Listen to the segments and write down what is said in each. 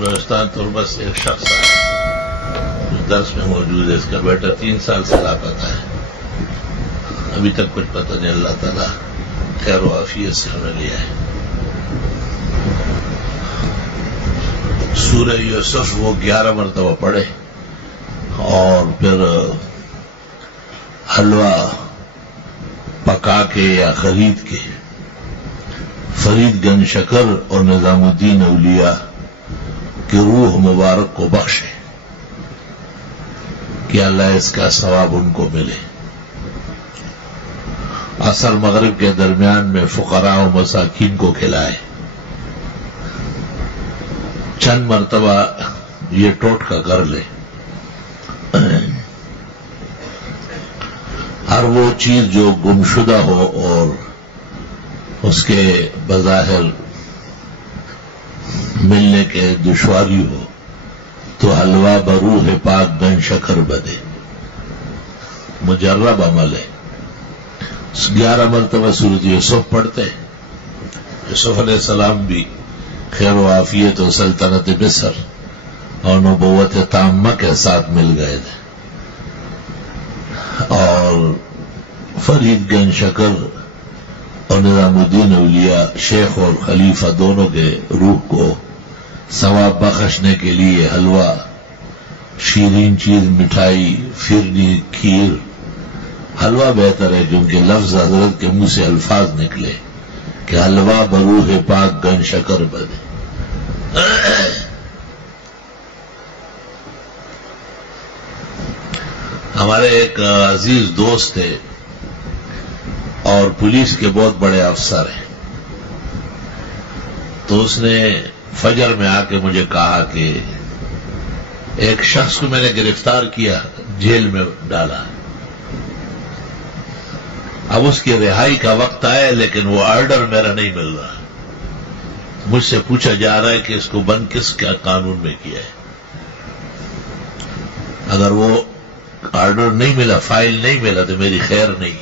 بلوچستان تو بس ایک شخص ہے جو درس میں موجود ہے، اس کا بیٹا 3 سال سے لاپتہ ہے، ابھی تک کچھ پتہ نہیں، اللہ تعالیٰ خیر و عافیت سے ہمیں لیا ہے۔ سورہ یوسف وہ 11 مرتبہ پڑھے اور پھر حلوہ پکا کے یا خرید کے فرید گنج شکر اور نظام الدین اولیاء کی روح مبارک کو بخشے کہ اللہ اس کا ثواب ان کو ملے۔ عصر مغرب کے درمیان میں فقراء و مساکین کو کھلائے۔ چند مرتبہ یہ ٹوٹکا کر لے، ہر وہ چیز جو گمشدہ ہو اور اس کے بظاہر ملنے کے دشواری ہو تو حلوہ بروح پاک گن شکر بدے، مجرب عمل ہے۔ 11 مرتبہ سورۃ یوسف پڑھتے، یوسف علیہ السلام بھی خیر و عافیت و سلطنت مصر اور نبوت تامہ کے ساتھ مل گئے تھے، اور فرید گنج شکر اور نظام الدین اولیاء شیخ اور خلیفہ دونوں کے روح کو ثواب بخشنے کے لیے حلوہ، شیرین چیز، مٹھائی، فرنی، کھیر، حلوہ بہتر ہے کیونکہ لفظ حضرت کے منہ سے الفاظ نکلے کہ حلوہ بروح پاک گن شکر بدے۔ ہمارے ایک عزیز دوست تھے اور پولیس کے بہت بڑے افسر ہیں، تو اس نے فجر میں آ کے مجھے کہا کہ ایک شخص کو میں نے گرفتار کیا، جیل میں ڈالا، اب اس کی رہائی کا وقت آیا لیکن وہ آرڈر میرا نہیں مل رہا، مجھ سے پوچھا جا رہا ہے کہ اس کو بند کس کا قانون میں کیا ہے۔ اگر وہ آرڈر نہیں ملا، فائل نہیں ملا تو میری خیر نہیں۔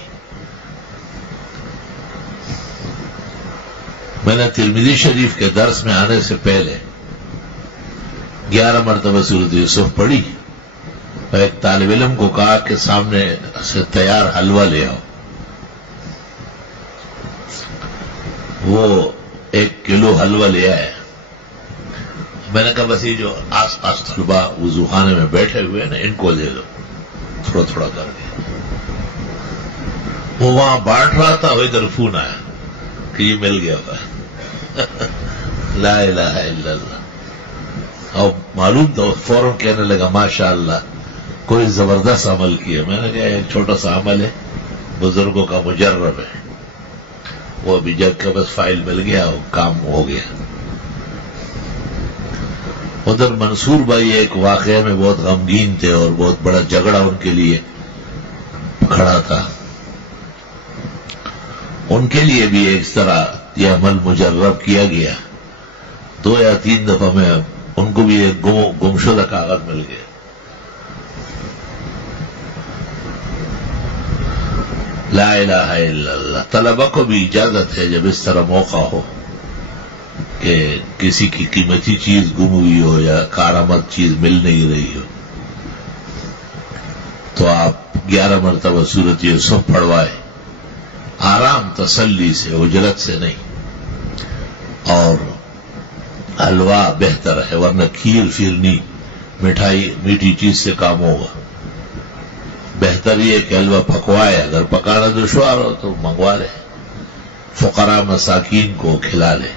میں نے ترمذی شریف کے درس میں آنے سے پہلے 11 مرتبہ سورۃ یوسف پڑھی اور ایک طالب علم کو کہا کہ سامنے سے تیار حلوہ لے آؤ۔ وہ 1 کلو حلوہ لے آئے۔ میں نے کہا بس یہ جو آس پاس طلبا وضو خانے میں بیٹھے ہوئے ہیں نا، ان کو دے دو تھوڑا تھوڑا کر کے۔ وہ وہاں بانٹ رہا تھا، وہ ادھر فون آیا کہ یہ مل گیا ہوا ہے۔ لا الہ الا اللہ۔ اور معلوم تھا، فوراً کہنے لگا ماشاء اللہ کوئی زبردست عمل کیا۔ میں نے کہا ایک چھوٹا سا عمل ہے، بزرگوں کا مجرب ہے، وہ ابھی جگ کے بس فائل مل گیا اور کام ہو گیا۔ ادھر منصور بھائی ایک واقعے میں بہت غمگین تھے اور بہت بڑا جھگڑا ان کے لیے کھڑا تھا، ان کے لیے بھی ایک طرح یہ عمل مجرب کیا گیا۔ 2 یا 3 دفعہ میں ان کو بھی ایک گمشدہ کاغذ مل گیا۔ لا الہ الا اللہ۔ طلبہ کو بھی اجازت ہے جب اس طرح موقع ہو کہ کسی کی قیمتی چیز گم ہوئی ہو یا کارآمد چیز مل نہیں رہی ہو، تو آپ 11 مرتبہ سورۃ یوسف پڑھوائے، آرام تسلی سے، اجرت سے نہیں۔ اور حلوہ بہتر ہے، ورنہ کھیر، فرنی، مٹھائی، میٹھی چیز سے کام ہوگا۔ بہتر یہ کہ حلوہ پکوائے، اگر پکانا دشوار ہو تو منگوا لے، فقراء مساکین کو کھلا لے۔